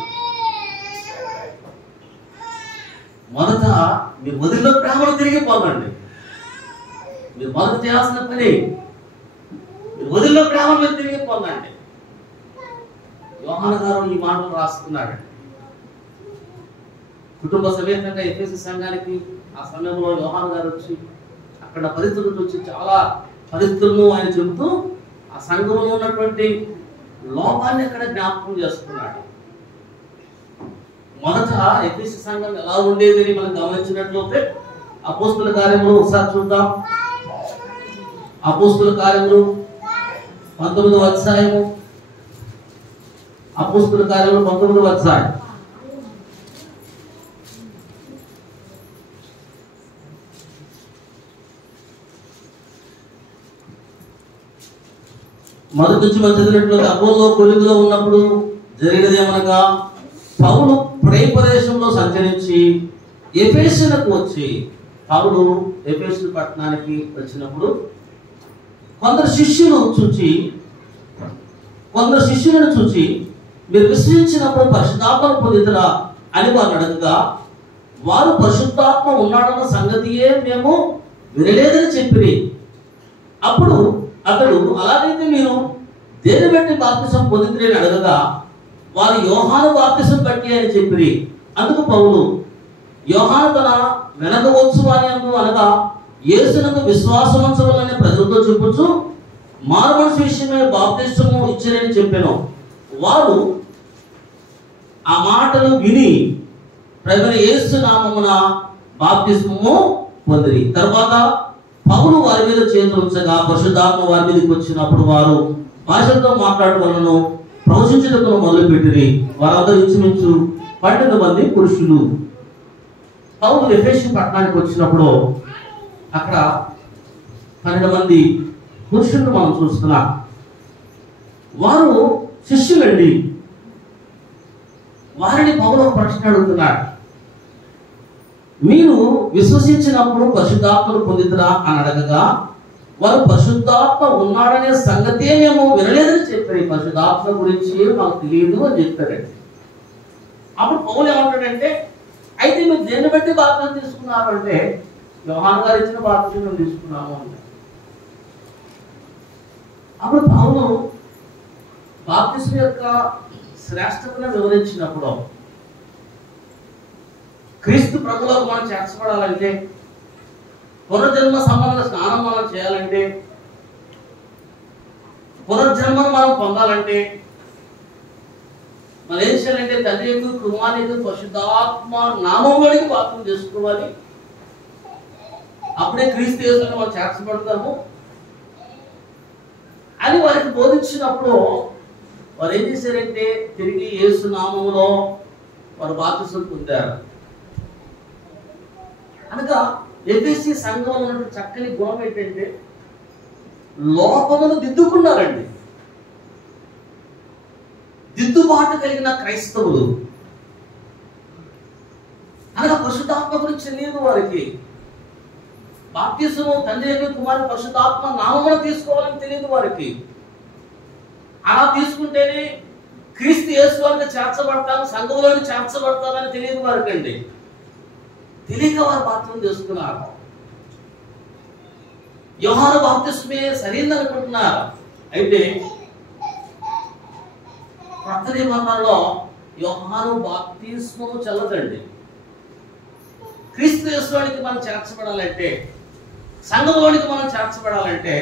మొదట మీరు వదిలిన ప్రేమను తిరిగి పొందండి. మీరు మొదట చేయాల్సిన పని మీరు వదిలిన ప్రేమను మీరు తిరిగి పొందండి. యోహాను గారు ఈ మాటలు రాస్తున్నాడు. కుటుంబ సమేతంగా ఎఫెసీ సంఘానికి ఆ సమయంలో యోహాను గారు వచ్చి అక్కడ పరిస్థితులు వచ్చి చాలా పరిస్థితులను ఆయన చెబుతూ ఆ సంఘంలో ఉన్నటువంటి లోపాన్ని అక్కడ జ్ఞాపకం చేస్తున్నాడు. మొదట ఎఫెసీ సంఘం ఎలా ఉండేది అని మనం గమనించినట్లయితే అపోస్తలుల కార్యములు ఒకసారి చూద్దాం. అపోస్తలుల కార్యములు 19వ అధ్యాయము. అపోస్తలుల కార్యములు 19వ అధ్యాయం. మొదటి నుంచి మనం చదివినట్లయితే అపోల్లో కొలిమిలో ఉన్నప్పుడు జరిగినది ఏమనగా, పౌలు ప్రేమ ప్రదేశంలో సంచరించి ఎఫెసునకు వచ్చి, పౌలు ఎఫెసు పట్టణానికి వచ్చినప్పుడు కొందరు శిష్యులను చూచి మీరు విశ్వసించినప్పుడు పరిశుద్ధాత్మ పొందితురా అని వారు అడగగా, వారు పరిశుద్ధాత్మ ఉన్నాడన్న సంగతియే మేము వినలేదని చెప్పిరి. అప్పుడు అతడు, అలాగైతే మీరు దేని బట్టి బాప్తిసం పొందితురని అడగగా, వారు యోహాను బాప్తిసం బట్టి అని చెప్పిరి. అందుకు పౌలు, యోహాను తన వెనకవచ్చు అని అనగా యేసునందు విశ్వాసవంతులనే ప్రజలతో చెప్పుచు మారుమనసు విషయమే బాప్తిసము ఇచ్చిరని చెప్పాను. వారు ఆ మాటలు విని ప్రభువైన యేసు నామమున బాప్తిసము పొందిరి. తర్వాత పౌలు వారి మీద చేతులు ఉంచగా పరిశుద్ధాత్మ వారి మీదకి వచ్చినప్పుడు వారు భాషలతో మాట్లాడవలను ప్రవచించుటకు మొదలుపెట్టిరి. వారందరూ ఇంచుమించు 12 మంది పురుషులు. పౌలు ఎఫెసు పట్టణానికి వచ్చినప్పుడు అక్కడ 12 మంది పురుషులను మనం చూస్తున్నాం. వారు శిష్యులండి. వారిని పౌలు ఒక ప్రశ్న అడుగుతున్నాడు. మీరు విశ్వసించినప్పుడు పరిశుద్ధాత్మను పొందితురా అని అడగగా వారు పరిశుద్ధాత్మ ఉన్నాడనే సంగతే మేము వినలేదని చెప్పారు. ఈ పరిశుద్ధాత్మ గురించి మాకు తెలియదు అని చెప్పారండి. అప్పుడు పౌలు ఏమంటాడంటే, అయితే మీరు దేన్ని బట్టి బాప్తిసం తీసుకున్నారు అంటే, యోహాను గారు ఇచ్చిన బాప్తిసం తీసుకున్నాము అంటే. అప్పుడు పౌలు బాప్తిసం యొక్క శ్రేష్టతను వివరించినప్పుడు, క్రీస్తు ప్రభువులకు మనం చేర్చబడాలంటే, పునర్జన్మ సంబంధ స్నానం మనం చేయాలంటే, పునర్జన్మను మనం పొందాలంటే మనం ఏం చేయాలంటే తండ్రి యొక్క కుమారుని పరిశుద్ధాత్మ నామంలోనికి బాప్తిసం చేసుకోవాలి. అప్పుడే క్రీస్తు యేసులో మనం చేర్చబడతాము అని వారికి బోధించినప్పుడు వారు ఏం చేశారంటే తిరిగి యేసు నామములో వారు బాప్తిసం పొందారు. అనగా ఎఫెసీ సంఘంలో ఉన్నటువంటి చక్కని గుణం ఏంటంటే లోపమును దిద్దుకున్నారండి. దిద్దుబాటు కలిగిన క్రైస్తవులు. అనగా పరిశుద్ధాత్మ గురించి తెలియదు వారికి. బాప్తిసము తండ్రి యొక్క కుమారుని పరిశుద్ధాత్మ నామమును తీసుకోవాలని తెలియదు వారికి. అలా తీసుకుంటేనే క్రీస్తు యేసులోకి చేర్చబడతాను, సంఘంలోకి చేర్చబడతానని తెలియదు వారికి అండి. తెలియక వారు బాప్తిసం చేసుకున్నారు. యోహాను బాప్తిసమే సరైనది అనుకుంటున్నారు. అయితే కొత్త నిబంధనలో యోహాను బాప్తిస్మము చెల్లదండి. క్రీస్తు యేసులోనికి మనం చేర్చబడాలంటే, సంఘంలోనికి మనం చేర్చబడాలంటే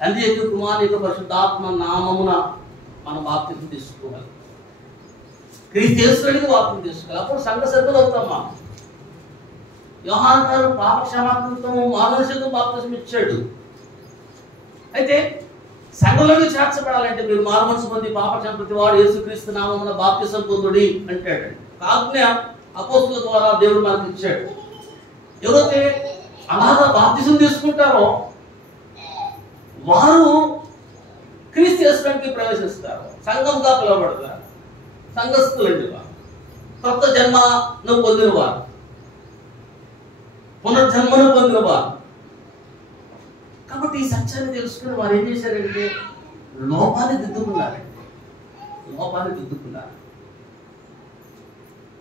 తండ్రి యొక్క కుమారుని యొక్క పరిశుద్ధాత్మ నామమున మనం బాప్తిసం తీసుకోవాలి. క్రీస్తు యేసులోనికి బాప్తిసం తీసుకోవాలి. అప్పుడు సంఘ సభ్యులు అవుతామా. యోహాను గారు పాప క్షమాపణతో మానవులకు బాప్తిసం ఇచ్చాడు. అయితే సంఘంలోకి చేర్చబడాలంటే మీరు మారుమనసు పొంది పాప క్షమాపణ వాడు యేసుక్రీస్తు నామమున బాప్తిసం పొందుడి అంటాడు. ఆజ్ఞ అపోస్తుల ద్వారా దేవుడు మనకు ఇచ్చాడు. ఎవరైతే అలాగా బాప్తిసం తీసుకుంటారో వారు క్రీస్తు యేసులోకి ప్రవేశిస్తారు, సంఘంగా పిలువబడతారు. సంఘస్థులండి వారు, కొత్త జన్మను పొందిన వారు, పునర్జన్మను పొందిన వారు. కాబట్టి ఈ సత్యాన్ని తెలుసుకుని వారు ఏం చేశారంటే లోపాన్ని దిద్దుకున్నారండి. లోపాన్ని దిద్దుకున్నారు.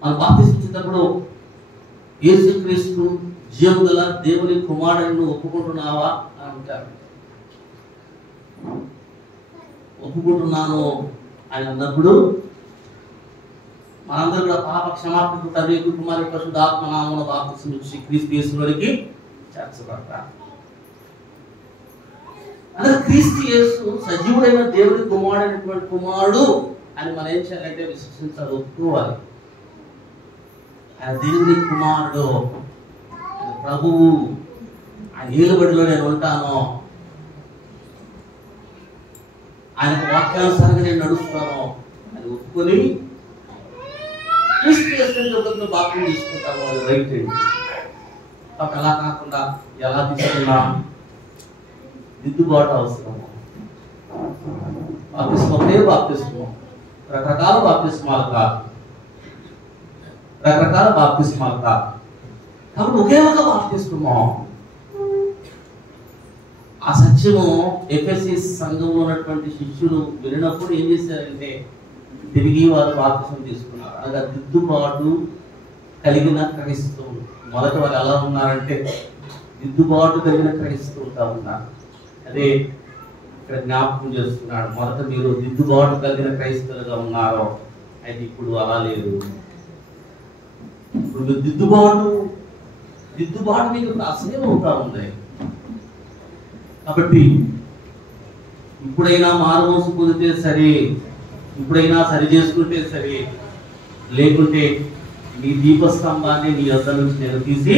మనం బాప్తిసించేటప్పుడు యేసుక్రీస్తు జీవము గల దేవుని కుమారుడిని ఒప్పుకుంటున్నావా అని అంటారు. ఒప్పుకుంటున్నాను అని అన్నప్పుడు మనందరూ కూడా పాప క్షమాపణ తండ్రి కుమారుని పరిశుద్ధాత్మ నామమున బాప్తిసం ఇచ్చి క్రీస్తు యేసులోనికి చేర్చబడతారు. అనగా క్రీస్తు యేసు సజీవుడైన దేవుని కుమారుడైనటువంటి కుమారుడు అని మనం ఏం చేయాలంటే విశ్వసించాలి, ఒప్పుకోవాలి. ఆయన దేవుని కుమారుడు, ప్రభువు, ఆయన ఏలుబడిలో నేను ఉంటాను, ఆయన వాక్యానుసారంగా నేను నడుస్తాను అని ఒప్పుకొని క్రీస్తు యేసుని బాప్తిసం తీసుకుంటాము. అది రైట్ అండి. కాబట్టి అలా కాకుండా ఎలా తీసుకున్నా దిద్దుబాటు అవసరము. బాప్తిస్మం ఒకే బాప్తిస్మం, రకరకాల బాప్తిస్మాలు కాదు, రకరకాల బాప్తిస్మాలు కాదు. కాబట్టి ఒకే ఒక బాప్తిస్మం. ఆ సత్యము ఎఫెసీ సంఘంలో ఉన్నటువంటి శిష్యులు వినప్పుడు ఏం చేశారంటే తిరిగి వారు బాప్తిసం తీసుకున్నారు. అనగా దిద్దుబాటు కలిగిన క్రైస్తవులు. మొదట వారు ఎలా ఉన్నారంటే దిద్దుబాటు కలిగిన క్రైస్తవులుగా ఉన్నారు. అదే ఇక్కడ జ్ఞాపకం చేస్తున్నాడు. మొదట మీరు దిద్దుబాటు కలిగిన క్రైస్తవులుగా ఉన్నారో, అయితే ఇప్పుడు అలా లేదు. ఇప్పుడు దిద్దుబాటు మీకు అసహ్యం అవుతా ఉంది. కాబట్టి ఇప్పుడైనా మారుమోసు పొందితే సరే, ఇప్పుడైనా సరి చేసుకుంటే సరే, లేకుంటే నీ దీపస్తంభాన్ని నీ యొద్ద నుంచి నేను తీసి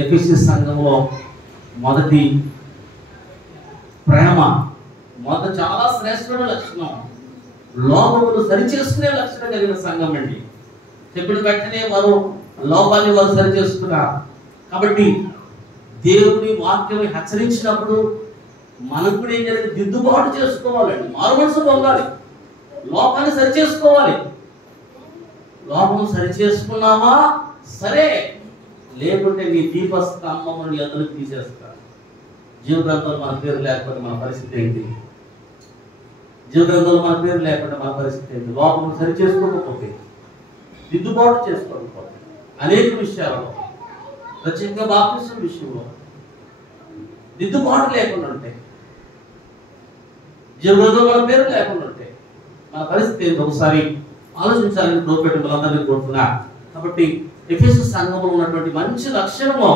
ఎఫెసీ సంఘంలో మొదటి ప్రేమ, మొదట చాలా శ్రేష్టమైన లక్షణం, లోపములు సరిచేసుకునే లక్షణం కలిగిన సంఘం అండి. చెప్పిన వెంటనే వారు లోపాన్ని వారు సరిచేసుకున్నారు. కాబట్టి దేవుని వాక్యం హెచ్చరించినప్పుడు మనకు కూడా ఏం చేయాలి? దిద్దుబాటు చేసుకోవాలండి. మారు మనసు పొందాలి, లోపాన్ని సరిచేసుకోవాలి. లోపం సరిచేసుకున్నావా సరే, లేకుంటే నీ దీపస్తంభం నీ అందరికి తీసేస్తారు. జీవ గ్రంథంలో మన పేరు లేకపోతే మన పరిస్థితి ఏంటి? జీవ గ్రంథంలో మన పేరు లేకుండా మన పరిస్థితి ఏంటి? లోపం సరిచేసుకోకపోతే, దిద్దుబాటు చేసుకోకపోతే అనేక విషయాల్లో, ప్రత్యేకంగా బాప్తిసం విషయంలో దిద్దుబాటు లేకుండా ఉంటే, జీవితంలో మన పేరు లేకుండా ఉంటే మన పరిస్థితి ఏంటి? ఒకసారి ఆలోచించాలని ప్రోపెట్ మనందరినీ కోరుతున్నా. కాబట్టి ఎఫెసు సంఘంలో ఉన్నటువంటి మంచి లక్షణము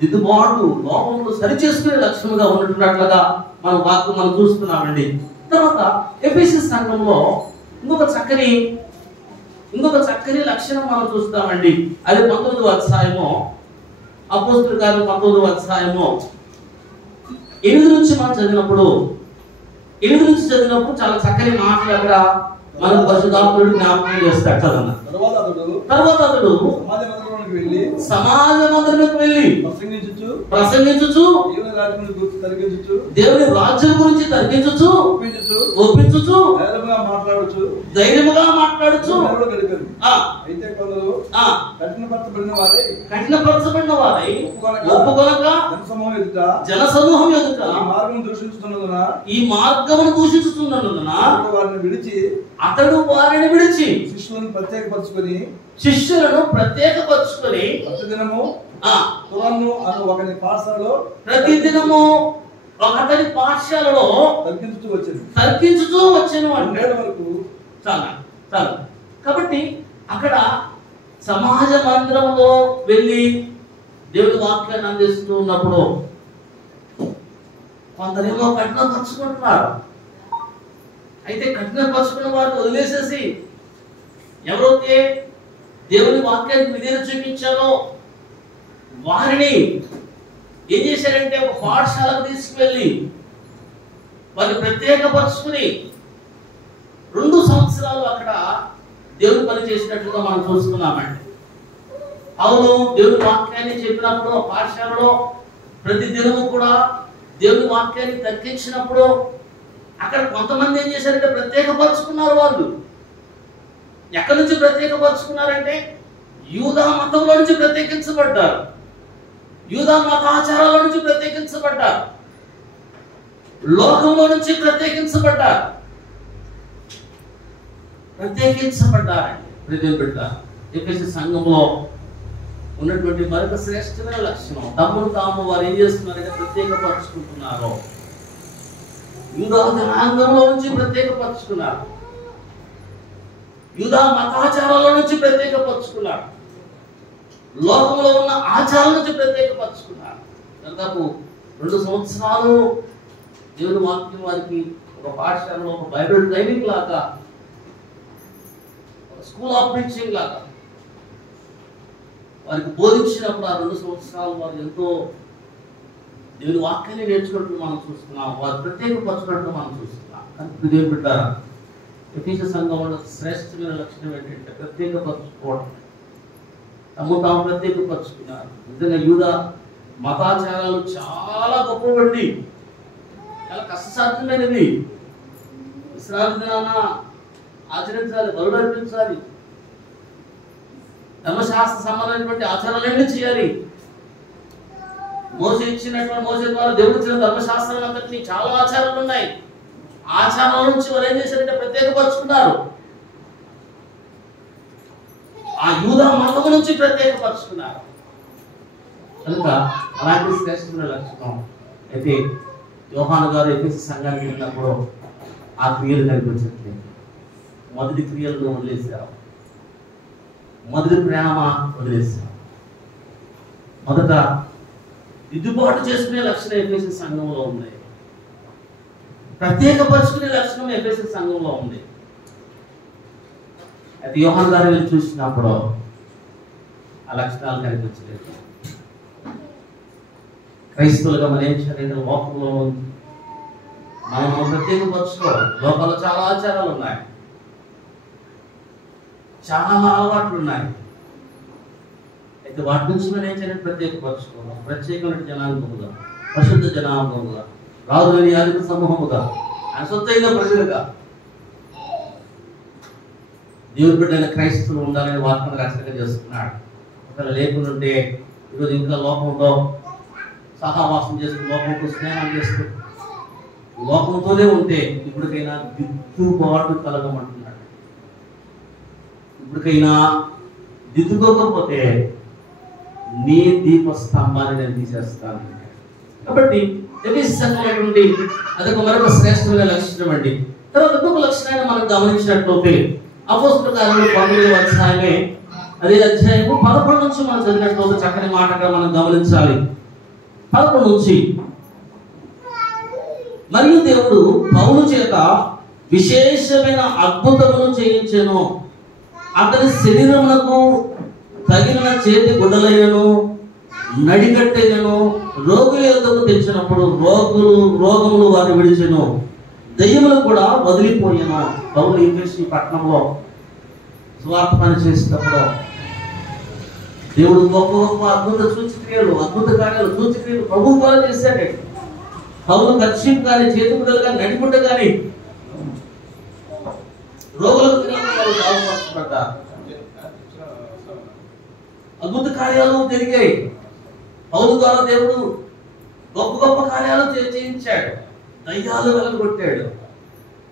దిద్దుబాటు, లోపములు సరిచేసుకునే లక్షణంగా ఉన్నట్టున్నట్లుగా మనం వాక్యం మనం చూస్తున్నామండి. తర్వాత ఎఫెసు సంఘంలో ఇంకొక చక్కని లక్షణం మనం చూస్తామండి. అది 19వ అధ్యాయము, అపోస్తలుల కార్యములు 19వ అధ్యాయము 8 నుంచి మనం చదివినప్పుడు చాలా చక్కని మాటలు అక్కడ మనకు పరిశుద్ధాత్ముడు జ్ఞాపకం చేస్తాడు. చదవన్న. తర్వాత అతడు సమాజ మందిరంలోకి వెళ్ళి ప్రసంగించుచు దేవుని రాజ్యం గురించి తర్కించుచు ఒప్పించుచు ధైర్యముగా మాట్లాడుచు. కఠినపరచబడిన వారై ఒప్పుకొనక జనసమూహం ఎదుట ఈ మార్గమును దూషించుతున్నందున అతడు వారిని విడిచి శిష్యులను ప్రత్యేకపరుచుకొని ప్రతిదినము ఒకతని పాఠశాలలో తర్కించుతూ వచ్చాను అంటే చాలా. కాబట్టి అక్కడ సమాజ మందిరంలో వెళ్ళి దేవుడి వాక్యాన్ని అందిస్తూ ఉన్నప్పుడు కొందరేమో కఠినపరుచుకుంటున్నారు. అయితే కఠినపరుచుకున్న వారిని వదిలేసేసి ఎవరైతే దేవుని వాక్యానికి విధేయత చూపించారో వారిని ఏం చేశారంటే ఒక పాఠశాలకు తీసుకువెళ్ళి వారిని ప్రత్యేకపరుచుకుని 2 సంవత్సరాలు అక్కడ దేవుని పని చేసినట్లుగా మనం చూస్తున్నామండి. అవును, దేవుని వాక్యాన్ని చెప్పినప్పుడు పాఠశాలలో ప్రతి దినము కూడా దేవుని వాక్యాన్ని తర్కించినప్పుడు అక్కడ కొంతమంది ఏం చేశారంటే ప్రత్యేకపరుచుకున్నారు. వాళ్ళు ఎక్కడి నుంచి ప్రత్యేకపరుచుకున్నారంటే యూదా మతంలో నుంచి ప్రత్యేకించబడ్డారు, యూదా మతాచారాల నుంచి ప్రత్యేకించబడ్డారు, లోకంలో నుంచి ప్రత్యేకించబడ్డారండి. ప్రతి బిడ్డ ఎఫెసు సంఘంలో ఉన్నటువంటి మరొక శ్రేష్టమైన లక్షణం, తమను తాము వారు ఏం చేస్తున్నారంటే ప్రత్యేకపరుచుకుంటున్నారు. యూదా జనాంగంలో నుంచి ప్రత్యేకపరుచుకున్నారు, యూదా మతాచారాల నుంచి ప్రత్యేకపరుచుకున్నారు, లోకంలో ఉన్న ఆచారాల నుంచి ప్రత్యేకపరుచుకున్నారు. దాదాపు 2 సంవత్సరాలు దేవుని వాక్యం వారికి ఒక పాఠశాలలో ఒక బైబిల్ ట్రైనింగ్ లాగా, స్కూల్ ఆఫ్ ప్రీచింగ్ లాగా వారికి బోధించినప్పుడు ఆ 2 సంవత్సరాలు వారు ఎంతో దేవుని వాక్యాన్ని నేర్చుకున్నట్టు మనం చూస్తున్నాం, వారు ప్రత్యేకపరచుకున్నట్టు మనం చూస్తున్నాం. కానీ దేవుని బిడ్డారా, ఎఫెసు సంఘంలో శ్రేష్టమైన లక్షణం ఏంటంటే ప్రత్యేకపరచుకోవడం. తాము ప్రత్యేకపరచుకున్నారు. నిజంగా యూదా మతాచారాలు చాలా గొప్పవండి, చాలా కష్టసాధ్యమైనది. విశ్రాంతి దినాన ఆచరించాలి, బలులు అర్పించాలి, ధర్మశాస్త్ర సంబంధమైనటువంటి ఆచారాలన్నీ చేయాలి. మోసే ద్వారా దేవుడు ఇచ్చిన ధర్మశాస్త్రం అంతటినీ చాలా ఆచారాలు ఉన్నాయి. ఆచారాల నుంచి వారు ఏం చేశారంటే ప్రత్యేకపరుచుకున్నారు. ఆ యూదా మతం నుంచి ప్రత్యేకపరుచుకున్నారు. కనుక అలాంటి శ్రేష్టమైన లక్షణం. అయితే యోహాను గారు ఎఫెసు సంఘానికి వెళ్ళినప్పుడు ఆ క్రియలు కనిపించట్లేదు. మొదటి క్రియలను వదిలేశారు, మొదటి ప్రేమ వదిలేశారు. మొదట దిద్దుబాటు చేసుకునే లక్షణం ఎఫెసు సంఘంలో ఉంది, ప్రత్యేకపరుచుకునే లక్షణం ఎఫెసు సంఘంలో ఉంది. అయితే యోహాను గారు చూసినప్పుడు ఆ లక్షణాలు కనిపించలేదు. క్రైస్తవులుగా మనం ఏం చేయాలంటే లోకంలో మనం ప్రత్యేకపరచుకోవాలి. లోకంలో చాలా ఆచారాలు ఉన్నాయి, చాలా అలవాట్లు ఉన్నాయి. అయితే వాటి నుంచి మనం ఏం చేయాలి? ప్రత్యేకపరచుకోవాలి. ప్రత్యేకమైన జనాంగముగా, పరిశుద్ధ జనాంగముగా, రాజులని యాజక సమూహముగా, ఆయన సొత్తైన ప్రజలుగా దేవుని బిడ్డైన క్రైస్తవులు ఉండాలని వాక్యం రచనగా చేస్తున్నాడు. ఒకవేళ లేకుంటే ఈరోజు ఇంకా లోకంతో సహవాసం చేస్తూ, లోకంతో స్నేహం చేస్తూ, లోకంతోనే ఉంటే ఇప్పటికైనా దిద్దుబాటు కలగమంటున్నాడు. ఇప్పటికైనా దిద్దుకోకపోతే నీ దీపస్తంభాన్ని నేను తీసేస్తాను. కాబట్టి నుండి అదొక మరొక శ్రేష్టమైన లక్షణం అండి. తర్వాత ఇంకొక లక్షణాన్ని మనం గమనించినట్లయితే అపోస్తలుల కార్యములు 19వ అధ్యాయమే, అదే అధ్యాయము 11 నుంచి మనం చదివినట్లయితే చక్కని మాటగా మనం గమనించాలి. 11 నుంచి, మరియు దేవుడు పౌలు చేత విశేషమైన అద్భుతమును చేయించెను. అతని శరీరమునకు తగిలిన చేతి గుడ్డలైనను నడిగట్టైనను రోగుల యొద్దకు తెచ్చినప్పుడు రోగములు వారిని విడిచెను, దయ్యములు కూడా వదిలిపోయాను. పౌలు ఎఫెసు పట్టణంలో సువార్త పని చేసేటప్పుడు దేవుడు గొప్ప గొప్ప అద్భుత సూచక్రియలు, అద్భుత కార్యాలు, సూచక్రియలు ప్రభువు ద్వారా చేశాడు. పౌలు కర్షిప్ కానీ, చేతి గుడ్డలు కానీ, నడిగుడ్డ కానీ రోగులకు బాగుపరచబడ్డారు. అద్భుత కార్యాలు జరిగాయి. పౌలు ద్వారా దేవుడు గొప్ప గొప్ప కార్యాలు చేయించాడు, దయ్యాలు వెలగొట్టాడు.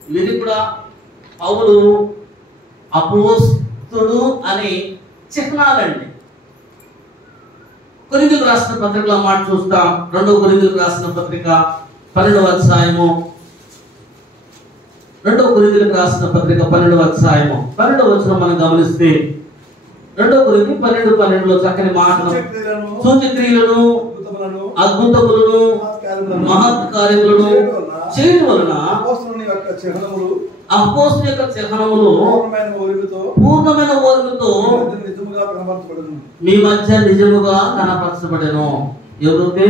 ఇవన్నీ కూడా పౌలు అపోస్తలుడు అనే చిహ్నాలండి. కొరింథీయులకు రాసిన పత్రికలో మాట చూస్తాం. 2వ కొరింథీయులకు రాసిన పత్రిక 12వ అధ్యాయము, 2వ కొరింథీయులకు రాసిన పత్రిక 12వ అధ్యాయము 12వ వచనం మనం గమనిస్తే 2వ కొరింథీ 12:12లో చక్కని మాటలు, సూచక్రియలను, అద్భుతములను, మహత్ కార్యములను చేయడం వలన అపోస్తలుని యొక్క చిహ్నములు పూర్ణమైన ఓర్మితో మీ మధ్య నిజముగా కనపరచబడెను. ఎవరైతే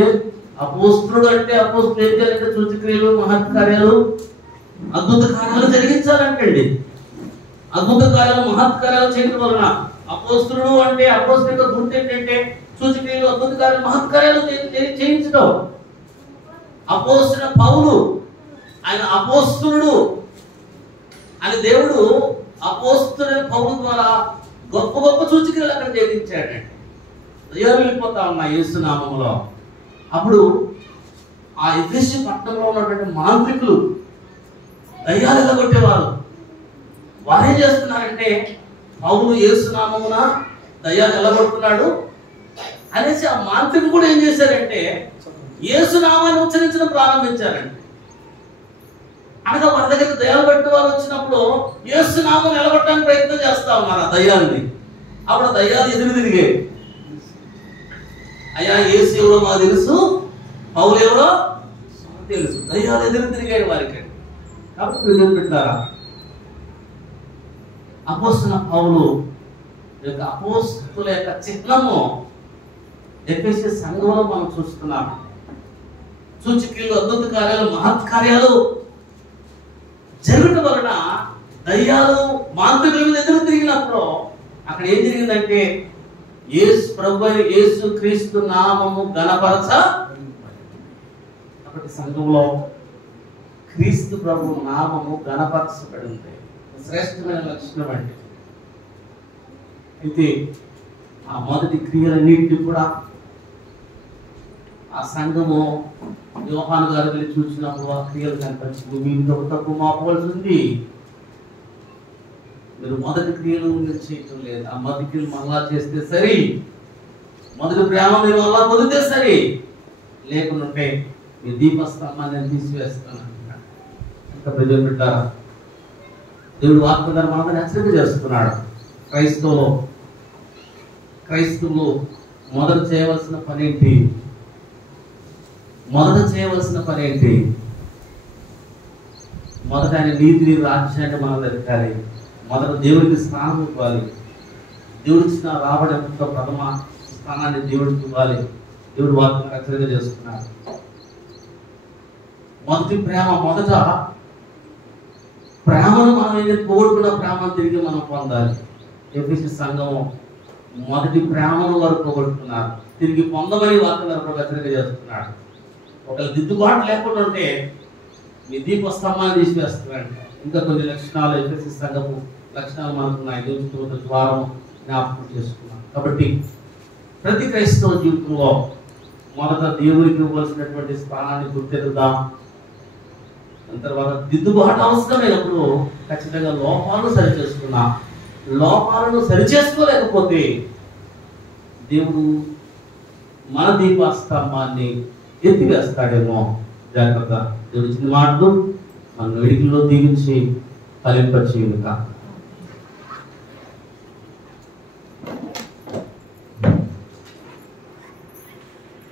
అపోస్తలుడు అంటే అపోస్తలుడు ఏం చేయాలంటే సూచక్రియలు, మహత్ కార్యాలు, అద్భుత కార్యాలు జరిగించాలంటండి. అద్భుత కార్యాలు, మహత్ కార్యాలు చేయడం వలన అపోస్తలుడు అంటే అపోస్తలుల యొక్క గుర్తు ఏంటంటే సూచక్రియలు, అద్భుత కార్యాలు, మహత్ కార్యాలు చేయించడం. అపోస్తలుడైన పౌలు ఆయన అపోస్తలుడు అని దేవుడు అపోస్తలుడైన పౌలు ద్వారా గొప్ప గొప్ప సూచక్రియలు అక్కడ చేయించాడండి. దయ్యాలు వెళ్ళిపోతా ఉన్నాయి యేసు నామములో. అప్పుడు ఆ ఎఫెసు పట్టణంలో ఉన్నటువంటి మాంత్రికులు, దయ్యాలు ఎల్లగొట్టేవారు, వారేం చేస్తున్నారంటే పౌలు యేసు నామమున దయ్యాలు ఎల్లగొడుతున్నాడు అనేసి ఆ మాంత్రికులు కూడా ఏం చేశారంటే యేసు నామాన్ని ఉచ్చరించడం ప్రారంభించారండి. అనగా వారి దగ్గరికి దయ్యాలు పట్టిన వాళ్ళు వచ్చినప్పుడు యేసు నామాన్ని నిలబట్టడానికి ప్రయత్నం చేస్తా ఉన్నారు ఆ దయ్యాలని. అప్పుడు దయ్యాలు ఎదురు తిరిగే, అయ్యా యేసు ఎవరో మాకు తెలుసు, పౌలు ఎవరో తెలుసు. దయ్యాలు ఎదురు తిరిగాయి వారికి. కాబట్టి ఎదురు పెట్టారా అపోస్తలుడైన పౌలు యొక్క అపోస్తలుల యొక్క చిహ్నము ఎఫెసు సంఘంలో మనం చూస్తున్నాం. సూచక్రియలు, అద్భుత కార్యాలు, మహత్ కార్యాలు జరగడం వలన దయ్యాలు మాంత్రికుల మీద ఎదురు తిరిగినప్పుడు అక్కడ ఏం జరిగిందంటే యేసు ప్రభు యేసు క్రీస్తు నామము ఘనపరచ. కాబట్టి సంఘంలో క్రీస్తు ప్రభు నామము ఘనపరచబడింది. శ్రేష్టమైన లక్షణం అండి. అయితే ఆ మొదటి క్రియలన్నింటినీ కూడా ఆ సంఘము యోహాను గారు వెళ్ళి చూసినప్పుడు ఆ క్రియలు కనిపించింది. మీరు తప్పు మాపవలసి ఉంది, మీరు మొదటి క్రియలు మీరు చేయటం లేదు. ఆ మొదటి క్రియలు మళ్ళా చేస్తే సరి, మొదటి ప్రేమ మీరు మళ్ళా పొందితే సరి, లేకుంటే మీ దీపస్తంభాన్ని నేను తీసివేస్తాను అంటున్నాడు. ఇంకా ప్రజలు పెట్టారా దేవుడు వాక్య మనల్ని హెచ్చరిక చేస్తున్నాడు. క్రైస్తవులు మొదట చేయవలసిన పని ఏంటి? మొదట ఆయన నీతిని, రాజ్యాన్ని మనం వెతకాలి. మొదట దేవుడికి స్థానం ఇవ్వాలి. దేవుడిచ్చిన రాబడంతో ప్రథమ స్థానాన్ని దేవుడికి ఇవ్వాలి. దేవుడు వాక్యం హెచ్చరిక చేస్తున్నారు. మొదట ప్రేమను మనం ఏదైతే కోరుకున్న ప్రేమను తిరిగి మనం పొందాలి. ఎఫెసీ సంఘం మొదటి ప్రేమను వారు పోగొట్టుకున్నారు, తిరిగి పొందమని వాక్యం హెచ్చరిక చేస్తున్నాడు. ఒకవేళ దిద్దుబాటు లేకుండా ఉంటే మీ దీపస్తంభాన్ని తీసివేస్తున్నాడు. ఇంకా కొన్ని లక్షణాలు ఎఫెసీ సంఘము లక్షణాలు మనకున్నాయి. దేవుని ద్వారం జ్ఞాపకం చేసుకున్నాం. కాబట్టి ప్రతి క్రైస్తవ జీవితంలో మొదట దేవునికి ఇవ్వాల్సినటువంటి స్థానాన్ని గుర్తెరుద్దాం. దాని తర్వాత దిద్దుబాటు అవసరమైనప్పుడు ఖచ్చితంగా లోపాలను సరిచేసుకున్నాం. లోపాలను సరిచేసుకోలేకపోతే దేవుడు మన దీపస్తంభాన్ని ఎత్తివేస్తాడేమో. జాగ్రత్త. దేవుడి చిన్న మాటలు మన వేడికల్లో దీవించి ఫలింపచేయునుగాక.